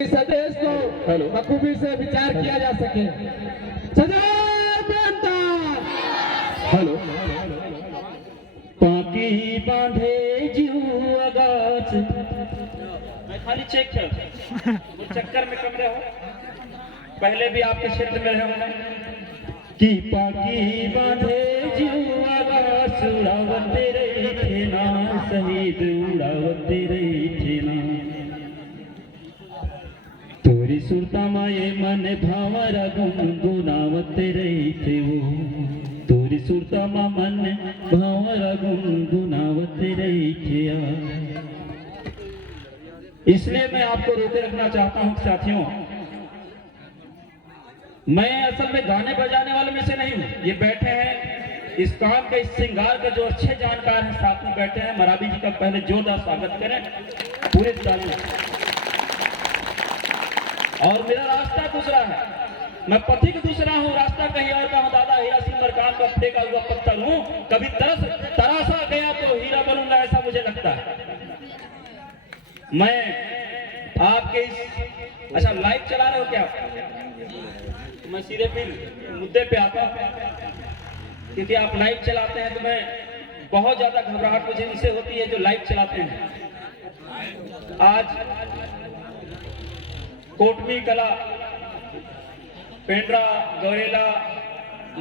इस आदेश को बखूबी से विचार किया जा सके। हेलो पाकी बांधे जीव आगाज मैं खाली चेक कर चक्कर में कमरे हो पहले भी आपके क्षेत्र में रहे होंगे कि पाकी बांधे जीव आगाज उड़ावते रही थे ना शहीद उड़ावते रही थे ना तोरी सुरता माये मन भावरा गुनगुनावते रही थे वो तोरी सुरता मा मन भावरा गुनगुनावते रही थे इसलिए मैं आपको रोके रखना चाहता हूं साथियों मैं असल में गाने बजाने वालों में से नहीं हूं ये बैठे हैं इस काम के इस श्रृंगार के जो अच्छे जानकार हैं साथ में बैठे हैं मराबी जी का पहले जोरदार स्वागत करें पूरे तालियों और मेरा रास्ता दूसरा है मैं पथिक दूसरा हूँ रास्ता कहीं और का हूँ दादा हीरा सिंह मरकाम का फेंका हुआ पत्थर हूँ कभी तरासा गया तो हीरा बनूंगा ऐसा मुझे लगता है मैं आपके इस अच्छा लाइव चला रहे हो क्या मैं सीधे फिर मुद्दे पे आता हूँ क्योंकि आप लाइव चलाते हैं तो मैं बहुत ज्यादा घबराहट मुझे इनसे होती है जो लाइव चलाते हैं आज कोटमी कला पेंड्रा गौरेला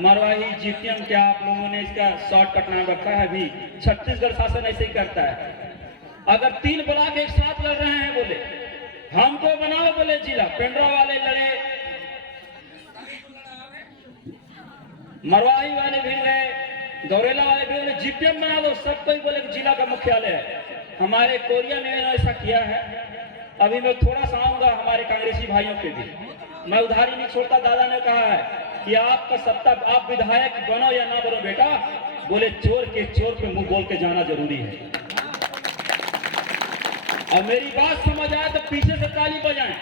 मरवाही जीपीएम क्या आप लोगों ने इसका शॉर्टकट नाम रखा है अभी छत्तीसगढ़ शासन ऐसे ही करता है अगर 3 ब्लॉक एक साथ लड़ रहे हैं बोले हमको बनाओ बोले जिला पेंड्रा वाले लड़े मरवाही वाले भी गए गौरेला वाले भी बोले जीपीएम बना दो सब कोई बोले जिला का मुख्यालय है हमारे कोरिया में ऐसा किया है अभी मैं थोड़ा सा आऊंगा हमारे कांग्रेसी भाइयों के भी मैं उधारी नहीं छोड़ता दादा ने कहा है कि आपका सत्ता आप विधायक बनो या ना बनो बेटा बोले चोर पे मुंह बोल के जाना जरूरी है और मेरी बात समझ आए तो पीछे से ताली बजाएं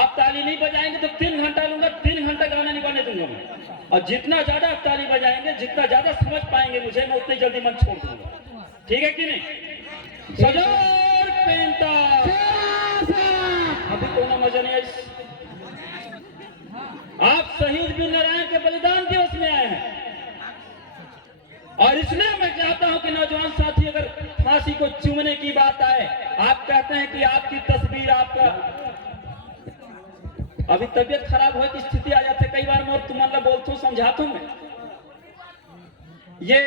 आप ताली नहीं बजाएंगे तो 3 घंटा लूंगा 3 घंटा गाना नहीं बने दूंगा मैं और जितना ज्यादा आप ताली बजाएंगे जितना ज्यादा समझ पाएंगे मुझे मैं उतनी जल्दी मन छोड़ दूंगा ठीक है कि नहीं सजोर पेंटा अभी कोनो मजा नहीं है आप शहीद वीर नारायण के बलिदान दिवस में आए हैं और इसलिए मैं चाहता हूं कि नौजवान साथी अगर फांसी को चूमने की बात आए आप कहते हैं कि आपकी तस्वीर आपका अभी तबीयत खराब हो की स्थिति आ जाती है कई बार मैं तुम्हारा बोलता हूं समझाता हूं मैं ये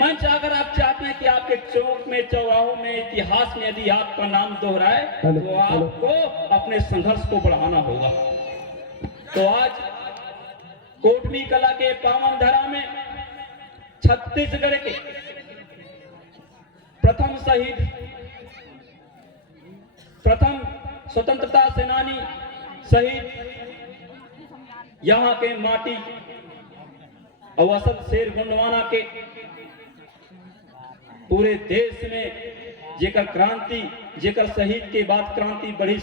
मंच अगर आप चाहते हैं कि आपके चौक में चौराहों में इतिहास में यदि आपका नाम दोहराए तो आपको अपने संघर्ष को बढ़ाना होगा तो आज कोटमी कला के पावन धरा में छत्तीसगढ़ के प्रथम शहीद प्रथम स्वतंत्रता सेनानी शहीद यहाँ के माटी अवसत शेर गुंडवाना के पूरे देश में जेकर क्रांति जेकर शहीद के बाद क्रांति बढ़ी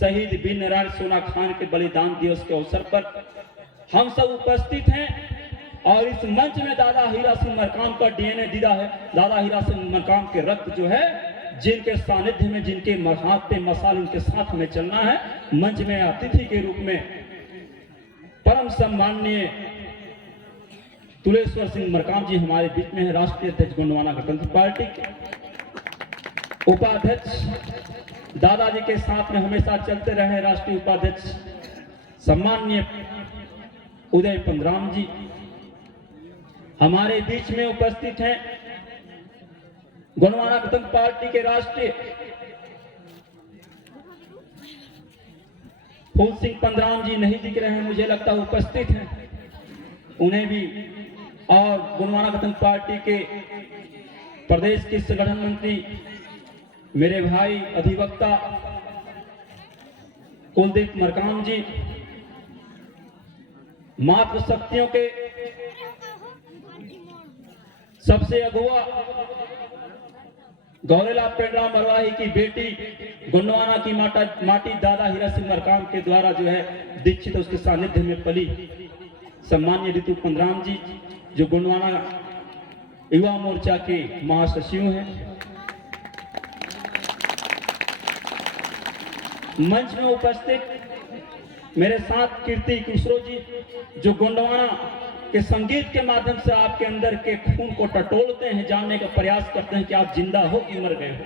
शहीद वीर नारायण सोना खान के बलिदान दिवस के अवसर पर हम सब उपस्थित हैं और इस मंच में दादा हीरा सिंह मरकाम का डीएनए दीदा है दादा हीरा सिंह मरकाम के रक्त जो है जिनके सानिध्य में जिनके हाथ पे मसाल उनके साथ में चलना है मंच में अतिथि के रूप में परम सम्माननीय तुलेश्वर सिंह मरकाम जी हमारे बीच में है राष्ट्रीय अध्यक्ष गोंडवाना गणतंत्र पार्टी के उपाध्यक्ष दादाजी के साथ में हमेशा चलते रहे राष्ट्रीय उपाध्यक्ष सम्माननीय उदय पंद्राम जी हमारे बीच में उपस्थित हैं गोंडवाना गणतंत्र पार्टी के राष्ट्रीय फूल सिंह पंद्राम जी नहीं दिख रहे हैं मुझे लगता है उपस्थित हैं उन्हें भी और गोंडवाना गणतंत्र पार्टी के प्रदेश के संगठन मंत्री मेरे भाई अधिवक्ता कुलदीप मरकाम जी मातृशक्तियों के सबसे अगुआ गौरेला पेंड्रा मरवाही की बेटी गोंडवाना की माटी दादा हीरा सिंह मरकाम के द्वारा जो है दीक्षित उसके सानिध्य में पली सम्मान्य ऋतु पंद्राम जी जो गोंडवाना युवा मोर्चा के महासचिव हैं मंच में उपस्थित मेरे साथ कीर्ति कुशरो जी, जो गोंडवाना के संगीत के माध्यम से आपके अंदर के खून को टटोलते हैं, जानने का प्रयास करते हैं कि आप जिंदा हो कि मर गए हो,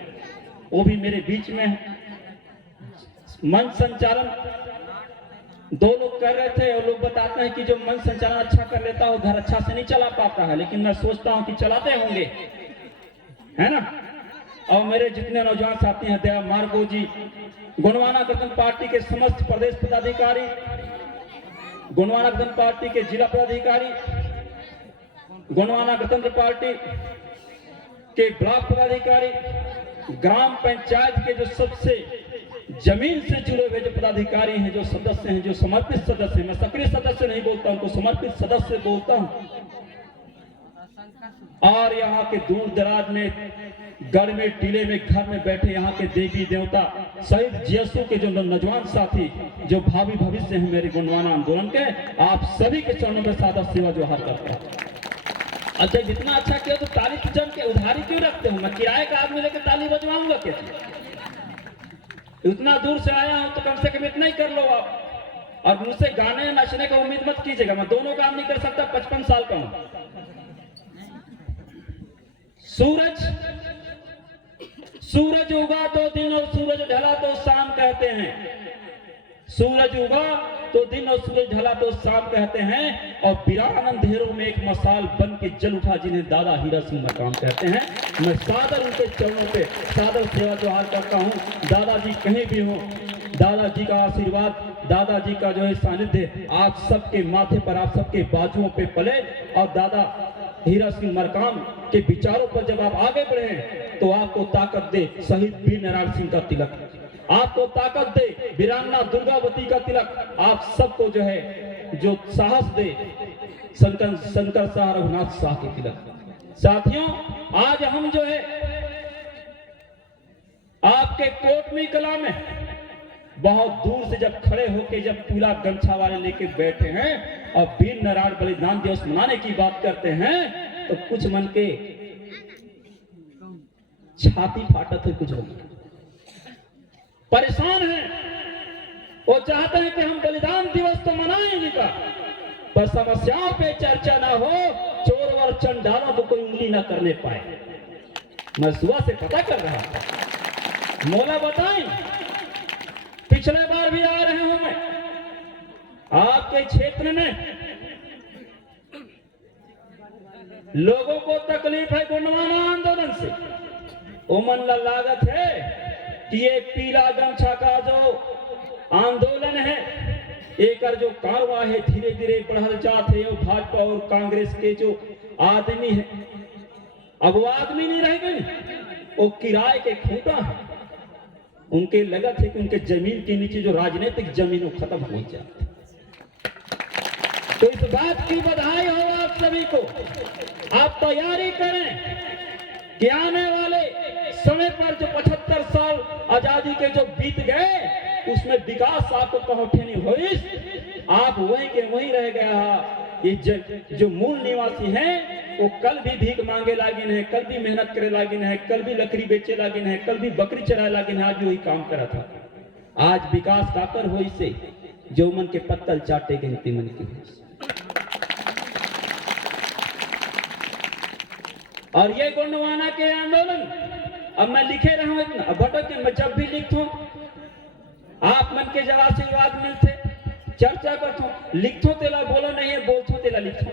वो भी मेरे बीच में है। मंच संचालन दो लोग कर रहे थे, और लोग बताते हैं कि जो मंच संचालन अच्छा कर लेता है घर अच्छा से नहीं चला पाता है, लेकिन मैं सोचता हूं कि चलाते होंगे, है ना। और मेरे जितने नौजवान साथी हैं, दया मार्गो जी, गोंडवाना गणतंत्र पार्टी के समस्त प्रदेश पदाधिकारी, गोंडवाना गणतंत्र पार्टी के जिला पदाधिकारी, गोंडवाना गणतंत्र पार्टी के ब्लॉक पदाधिकारी, ग्राम पंचायत के जो सबसे जमीन से जुड़े हुए जो पदाधिकारी हैं, जो सदस्य हैं, जो समर्पित सदस्य हैं, मैं सक्रिय सदस्य नहीं बोलता हूं, तो समर्पित सदस्य बोलता हूं। और यहाँ के दूर दराज में, गढ़ में, टीले में, घर में बैठे यहाँ के देवी देवता सहित जीएसओ के जो नौजवान साथी, जो भावी भविष्य हैं मेरे गोंडवाना आंदोलन के, आप सभी के चरणों में सादा सेवा जोहार करता हूं। अच्छा, जितना अच्छा किया तो ताली तो जम के उधारी क्यों रखते हो? मैं किराए का आदमी लेकर ताली बजवाऊंगा कैसे? इतना दूर से आया हूं तो कम से कम इतना ही कर लो आप। और मुझसे गाने नाचने का उम्मीद मत कीजिएगा, मैं दोनों काम नहीं कर सकता, 55 साल का हूं। सूरज उगा तो दिन और सूरज ढला तो शाम कहते हैं। सूरज उगा तो दिन और सूरज ढला तो शाम कहते हैं, और वीरान अंधेरों में एक मसाल बन के जल उठा जिन्हें दादा हीरा सिंह मरकाम कहते हैं। मैं सादर उनके चरणों पे सादर सेवा जोहार करता हूं। दादाजी कहीं भी हो, दादाजी का आशीर्वाद, दादाजी का जो है सानिध्य आप सबके माथे पर, आप सबके बाजुओं पे पले। और दादा हीरा सिंह मरकाम के विचारों पर जब आप आगे बढ़े तो आपको ताकत दे शहीद वीर नारायण सिंह का तिलक, आपको ताकत दे वीरांगना दुर्गावती का तिलक, आप सबको जो है जो साहस दे शंकर शाह रघुनाथ शाह के तिलक। साथियों, आज हम जो है आपके कोटमी कला में बहुत दूर से जब खड़े होके जब पीला गमछा वाले लेके बैठे हैं और वीर नारायण बलिदान दिवस मनाने की बात करते हैं, तो कुछ मन के छाती फाटत है, कुछ मन परेशान है। वो चाहते हैं कि हम बलिदान दिवस तो मनाएंगे का, पर समस्याओं पे चर्चा ना हो, चोर और चंडालों को कोई उंगली ना करने पाए। मैं सुबह से पता कर रहा था, मौला बताएं, पिछले बार भी आ रहे हूं मैं आपके क्षेत्र में, लोगों को तकलीफ है गोंडवाना आंदोलन से। उमन लागत है कि ये पीला गमछा का जो आंदोलन है, एक जो कारवा है धीरे धीरे बढ़ल जाते है, भाजपा और कांग्रेस के जो आदमी है, अब वो आदमी नहीं रह गए, वो किराए के खूंटा है। उनके लगत है कि उनके जमीन के नीचे जो राजनीतिक जमीन वो खत्म हो जाती। तो इस बात की बधाई हो आप सभी को। आप तैयारी करें कि आने वाले समय पर जो 75 साल आजादी के जो बीत गए, उसमें विकास आपको कहोठे नहीं हुई, आप वहीं के वहीं रह गया। ये जो मूल निवासी हैं वो कल भी भीख मांगे लागिन है, कल भी मेहनत करे लागिन है, कल भी लकड़ी बेचे लागिन है, कल भी बकरी चराए लागिन है, आज वही काम करा था। आज विकास काकर हो से जो मन के पत्तल चाटे गए मन की। और ये गोंडवाना के आंदोलन, अब मैं लिखे रहा हूं इतना, भटक के मैं जब भी लिखता हूं आप मन के जब आशीर्वाद मिलते, चर्चा करता हूं, लिखो तेला बोलो नहीं है, बोलतो तेला लिखो।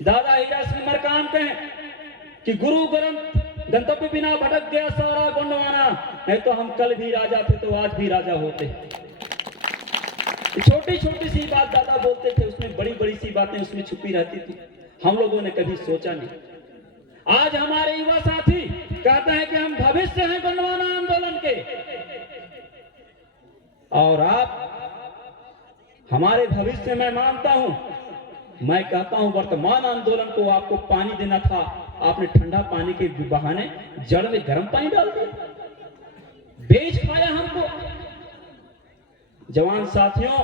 दादा हीरा सिंह मरकाम कहें कि गुरु ग्रंथ गंतव्य बिना भटक गया सारा गोंडवाना, नहीं तो हम कल भी राजा थे तो आज भी राजा होते। छोटी छोटी सी बात दादा बोलते थे, उसमें बड़ी बड़ी सी बातें उसमें छुपी रहती थी, हम लोगों ने कभी सोचा नहीं। आज हमारे युवा साथी कहते हैं कि हम भविष्य हैं गोंडवाना आंदोलन के, और आप हमारे भविष्य में मानता हूं। मैं कहता हूं वर्तमान आंदोलन को आपको पानी देना था, आपने ठंडा पानी के बहाने जड़ में गर्म पानी डाल दिया, बेच खाया हमको। जवान साथियों,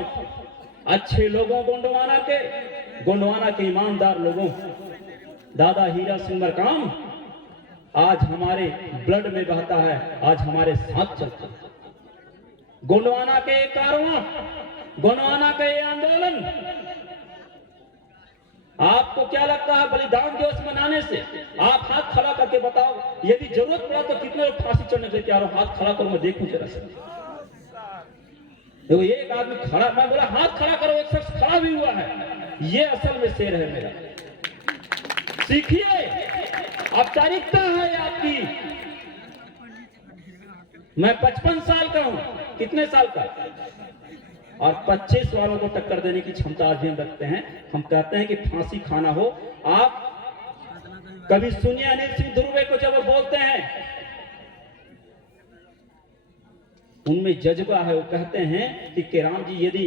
अच्छे लोगों गोंडवाना के ईमानदार लोगों, दादा हीरा सिंह मरकाम आज हमारे ब्लड में बहता है, आज हमारे साथ चलता है। गोंडवाना के ये कारवां, गोंडवाना का ये आंदोलन, आपको क्या लगता है बलिदान दिवस मनाने से? आप हाथ खड़ा करके बताओ, यदि जरूरत पड़ा तो कितने लोग फांसी चढ़ने के लिए तैयार हो? हाथ खड़ा करो, मैं देखूं जरा से। देखो एक आदमी खड़ा, मैं बोला हाथ खड़ा करो, एक शख्स खड़ा भी हुआ है। ये असल में शेर है मेरा। सीखिए, औपचारिकता है आपकी। मैं 55 साल का हूं, कितने साल का? और 25 वालों को टक्कर देने की क्षमता आज भी हम रखते हैं। हम कहते हैं कि फांसी खाना हो। आप कभी सुनिए अनिल सिंह ध्रुवे को जब वो बोलते हैं, उनमें जज्बा है। वो कहते हैं कि केराम जी यदि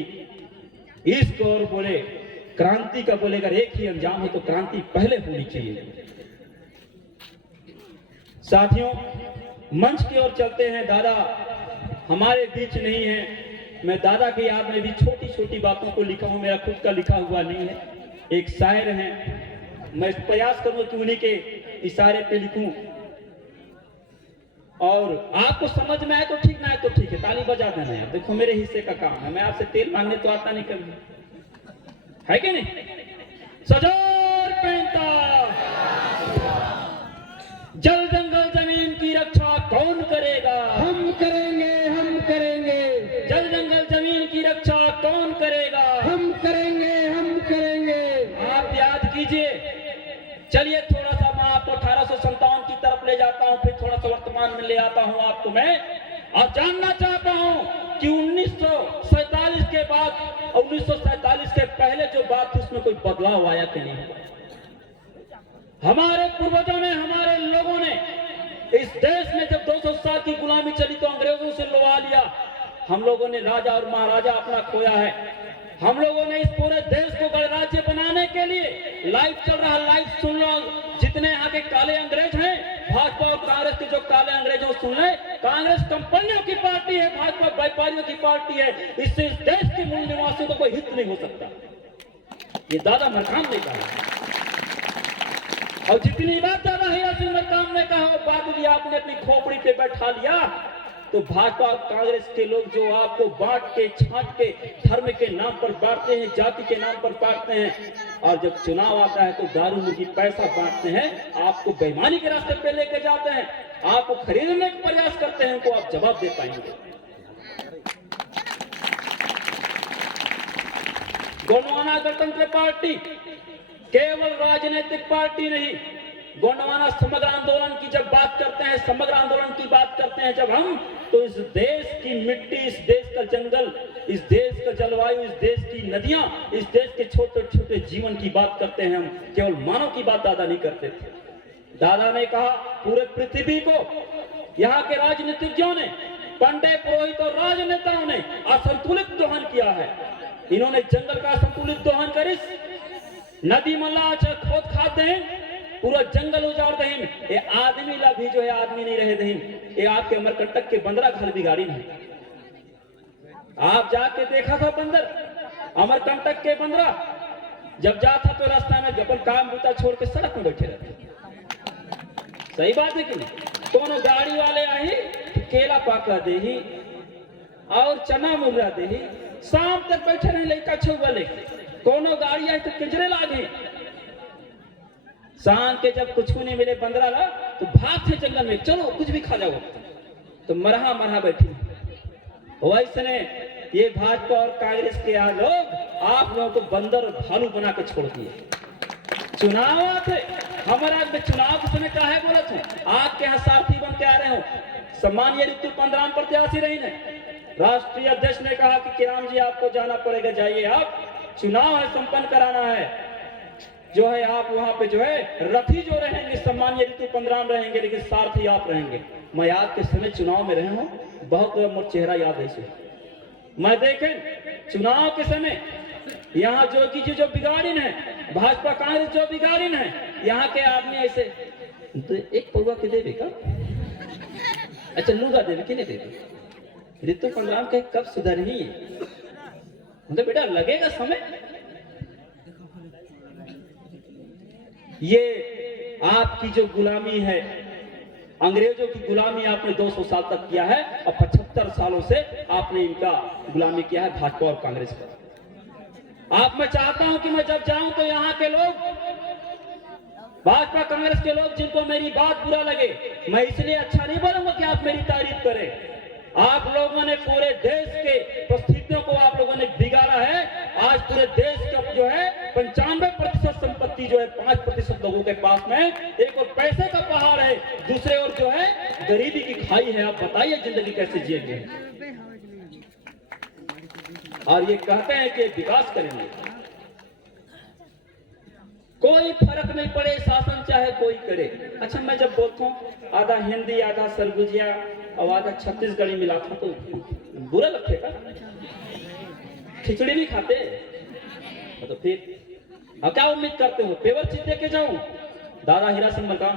इश्क और बोले क्रांति का बोले अगर एक ही अंजाम हो तो क्रांति पहले होनी चाहिए। साथियों, मंच की ओर चलते हैं। दादा हमारे बीच नहीं है। मैं दादा की याद में भी छोटी छोटी बातों को लिखा हूं, मेरा खुद का लिखा हुआ नहीं है। एक शायर है, मैं प्रयास करूंगा कि उन्हीं के इशारे पे लिखूं, और आपको समझ में आए तो ठीक, ना आए तो ठीक है, ताली बजा देना यार। देखो मेरे हिस्से का काम है, मैं आपसे तेल मांगने तो आता नहीं कभी, है कि नहीं? सजोर पेंटा, जल जंगल जमीन की रक्षा कौन करेगा? हम करेंगे, हम करेंगे। जल जंगल जमीन की रक्षा कौन करेगा? हम करेंगे, हम करेंगे। आप याद कीजिए। चलिए थोड़ा सा मैं आपको 1857 की तरफ ले जाता हूं, फिर थोड़ा सा वर्तमान में ले आता हूं आपको मैं, और जानना चाहता हूं कि 1947 के बाद और 1947 के पहले जो बात थी उसमें कोई बदलाव आया कि नहीं हुआ? हमारे पूर्वजों ने, हमारे लोगों ने इस देश में जब 200 साल की गुलामी चली तो अंग्रेजों से लुभा लिया। हम लोगों ने राजा और महाराजा अपना खोया है। हम लोगों ने इस पूरे देश को गणराज्य बनाने के लिए, लाइव चल रहा, लाइव सुन लो, जितने यहाँ के काले अंग्रेज हैं, भाजपा और कांग्रेस के जो काले अंग्रेज हो सुन ले, कांग्रेस कंपनियों की पार्टी है, भाजपा व्यापारियों की पार्टी है। इससे इस देश के मूल निवासियों को कोई हित नहीं हो सकता। ये दादा मरकाम ने कहा, और जितनी बात दादा हीरा सिंह मरकाम ने कहा वो बात भी आपने अपनी खोपड़ी पे बैठा लिया। तो भाजपा और कांग्रेस के लोग जो आपको बांट के, छांट के, धर्म के नाम पर बांटते हैं, जाति के नाम पर बांटते हैं, और जब चुनाव आता है तो दारू मुर्गी पैसा बांटते हैं, आपको बेईमानी के रास्ते पे लेके जाते हैं, आपको खरीदने का प्रयास करते हैं, उनको आप जवाब दे पाएंगे? गोंडवाना गणतंत्र पार्टी केवल राजनीतिक पार्टी नहीं, गोंडवाना समग्र आंदोलन की जब बात करते हैं, समग्र आंदोलन की बात करते हैं जब हम, तो इस देश की मिट्टी, इस देश का जंगल, इस देश का जलवायु, इस देश की नदियां, इस देश के छोटे छोटे जीवन की बात करते हैं हम। केवल मानव की बात दादा नहीं करते थे। दादा ने कहा पूरे पृथ्वी को यहाँ के राजनीतिज्ञों ने, पंडित पुरोहित और राजनेताओं ने असंतुलित दोहन किया है। इन्होंने जंगल का संतुलित दोहन कर इस नदी मल्ला खोद खाते हैं, पूरा जंगल उजाड़ दहीन। ये आदमी ला भी जो है आदमी नहीं रहे दहीन। ये आपके अमरकंटक के बंदरा घर बिगाड़ी नहीं। आप जाके देखा था बंदर, अमरकंटक के बंदरा जब जाता तो रास्ता में अपन काम बूता छोड़ के सड़क में बैठे रहते। सही बात है कि नहीं? दोनों गाड़ी वाले आई केला पाका दे ही और चना मुर्रा दे ही, शाम तक बैठे रहे लड़का छुआ लेके। कोनो गाड़ी आई तो पिंजरे लागे। शाम के जब कुछ नहीं मिले बंदरा ला तो भागते जंगल में, चलो कुछ भी खा जाओ, तो मरहा मरहा बैठी। वैसने ये भाजपा और कांग्रेस के यहाँ लोग आप लोगों को बंदर और भालू बना के छोड़ दिए। चुनाव आते हमारा में चुनाव के समय का है बोला थे, आपके यहाँ सारथी बन के आ रहे हो। सम्मानीय ऋतु 15 प्रत्याशी रही ने, राष्ट्रीय अध्यक्ष ने कहा कि किराम जी आपको जाना पड़ेगा, जाइए, आप चुनाव है संपन्न कराना है। जो है आप वहां पे जो है रथी जो रहेंगे, सम्मानीय ऋतु 15 रहेंगे, लेकिन सारथी आप रहेंगे। मैं याद के समय चुनाव में रहे हूँ, बहुत मोर चेहरा याद है इसे। मैं देखें चुनाव के समय यहाँ जोगी जी जो बिगाड़िन है, भाजपा कांग्रेस जो बिगाड़िन है, यहाँ के आदमी ऐसे तो एक पौवा के देवे का, अच्छा लूगा देवे कि नहीं देवे, ऋतु 15 के कब सुधर ही मतलब बेटा लगेगा समय। ये आपकी जो गुलामी है, अंग्रेजों की गुलामी आपने 200 साल तक किया है, और 75 75 सालों से आपने इनका गुलामी किया है, भाजपा और कांग्रेस पर। आप मैं चाहता हूं कि मैं जब जाऊं तो यहाँ के लोग, भाजपा कांग्रेस के लोग जिनको मेरी बात बुरा लगे, मैं इसलिए अच्छा नहीं बोलूंगा कि आप मेरी तारीफ करें। आप लोगों ने पूरे देश के परिस्थितियों को आप लोगों ने बिगाड़ा है। आज पूरे देश का जो है 95% संपत्ति जो है 5% लोगों के पास में, एक और पैसे का पहाड़ है, दूसरे ओर जो है गरीबी की खाई है। आप बताइए जिंदगी कैसे जिएंगे? और ये कहते हैं कि विकास करेंगे, कोई फर्क नहीं पड़े, शासन चाहे कोई करे। अच्छा, मैं जब बोलता हूँ आधा हिंदी आधा सरगुजिया और आधा छत्तीसगढ़ी मिला था तो बुरा लगेगा? खिचड़ी भी खाते तो फिर क्या उम्मीद करते हो? पेवर चीज दे के जाऊं? दादा हीरा सिंह मरकाम